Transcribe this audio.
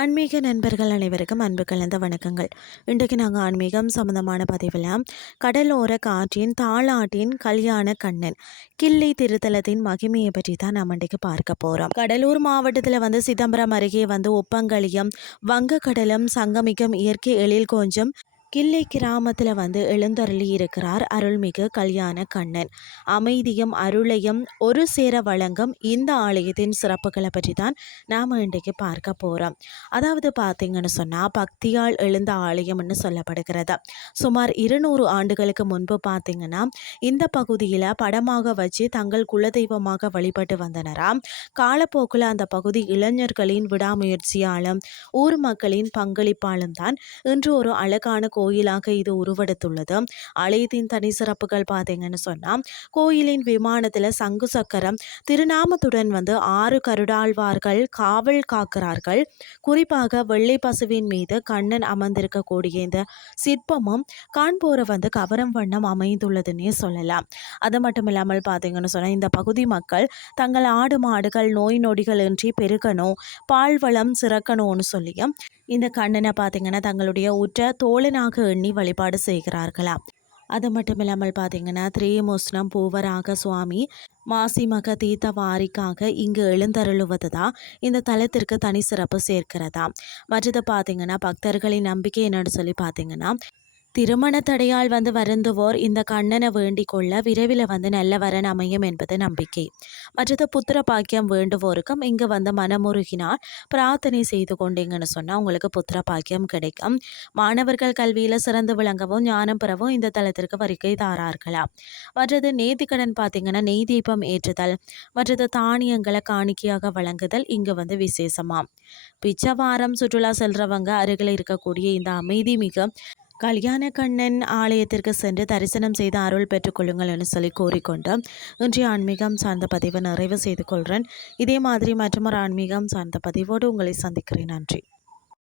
ஆன்மீக நண்பர்கள் அனைவருக்கும் அன்பு கலந்த வணக்கங்கள். இன்றைக்கு நாங்கள் ஆன்மீகம் சம்பந்தமான பதிவில் கடலோர காற்றின் தாளாட்டின் கல்யாண கண்ணன் கிள்ளி திருத்தலத்தின் மகிமையை பற்றி தான் நம்ம இன்றைக்கு பார்க்க போகிறோம். கடலூர் மாவட்டத்தில் சிதம்பரம் அருகே உப்பங்கழியம் வங்கக்கடலும் சங்கமிக்கும் இயற்கை எழில் கொஞ்சம் கிள்ளை கிராமத்தில் எழுந்தருளி இருக்கிறார் அருள்மிகு கல்யாண கண்ணன். அமைதியும் அருளையும் ஒரு சேர வழங்கும் இந்த ஆலயத்தின் சிறப்புகளை பற்றி தான் நாம் இன்றைக்கு பார்க்க போகிறோம். அதாவது பார்த்தீங்கன்னு சொன்னால் பக்தியால் எழுந்த ஆலயம்னு சொல்லப்படுகிறது. சுமார் 200 ஆண்டுகளுக்கு முன்பு பார்த்தீங்கன்னா இந்த பகுதியில் படமாக வச்சு தங்கள் குலதெய்வமாக வழிபட்டு வந்தனராம். காலப்போக்கில் அந்த பகுதி இளைஞர்களின் விடாமுயற்சியாலும் ஊர் மக்களின் பங்களிப்பாலும் தான் இன்று ஒரு அழகான கோயிலாக இது உருவெடுத்துள்ளது. ஆலயத்தின் தனி சிறப்புகள் பார்த்தீங்கன்னு சொன்னால் கோயிலின் விமானத்தில் சங்கு சக்கரம் திருநாமத்துடன் 6 கருடாழ்வார்கள் காவல் காக்கிறார்கள். குறிப்பாக வெள்ளை பசுவின் மீது கண்ணன் அமர்ந்திருக்கக்கூடிய இந்த சிற்பமும் காண்போரை கவரும் வண்ணம் அமைந்துள்ளதுன்னே சொல்லலாம். அது மட்டும் இல்லாமல் பார்த்தீங்கன்னு சொன்னால் இந்த பகுதி மக்கள் தங்கள் ஆடு மாடுகள் நோய் நொடிகள் இன்றி பெருகணும், பால் வளம் சிறக்கணும்னு சொல்லியும் இந்த கண்ணனை பார்த்தீங்கன்னா தங்களுடைய உற்ற தோழனாக எண்ணி வழிபாடு செய்கிறார்களாம். அது மட்டும் இல்லாமல் பார்த்தீங்கன்னா திரிமுஸ்னம் பூவராக சுவாமி மாசிமக தீர்த்தவாரிக்காக இங்கு எழுந்தருளுவது தான் இந்த தலத்திற்கு தனி சிறப்பு சேர்க்கிறதா. மற்றது பார்த்தீங்கன்னா பக்தர்களின் நம்பிக்கை என்னன்னு சொல்லி பார்த்தீங்கன்னா திருமண தடையால் வருந்துவோர் இந்த கண்ணனை வேண்டிக் கொள்ள விரைவில் நல்ல வரன் அமையும் என்பது நம்பிக்கை. மற்றது புத்திர பாக்கியம் வேண்டுவோருக்கும் இங்கு மனமுருகினால் பிரார்த்தனை செய்து கொண்டீங்கன்னு சொன்னால் உங்களுக்கு புத்திர பாக்கியம் கிடைக்கும். மாணவர்கள் கல்வியில் சிறந்து விளங்கவும் ஞானம் பெறவும் இந்த தலத்திற்கு வருகை தாரார்களாம். மற்றது நேர்த்திக்கடன் பார்த்தீங்கன்னா நெய் தீபம் ஏற்றுதல், மற்றது தானியங்களை காணிக்கையாக வழங்குதல் இங்கு விசேஷமாம். பிச்சவாரம் சுற்றுலா செல்றவங்க அருகில் இருக்கக்கூடிய இந்த அமைதி மிக கல்யாண கண்ணன் ஆலயத்திற்கு சென்று தரிசனம் செய்து அருள் பெற்றுக்கொள்ளுங்கள் என்று சொல்லி கூறிக்கொண்டு இன்றைய ஆன்மீகம் சார்ந்த பதிவை நிறைவு செய்து கொள்கிறேன். இதே மாதிரி மற்றொரு ஆன்மீகம் சார்ந்த பதிவோடு உங்களை சந்திக்கிறேன். நன்றி.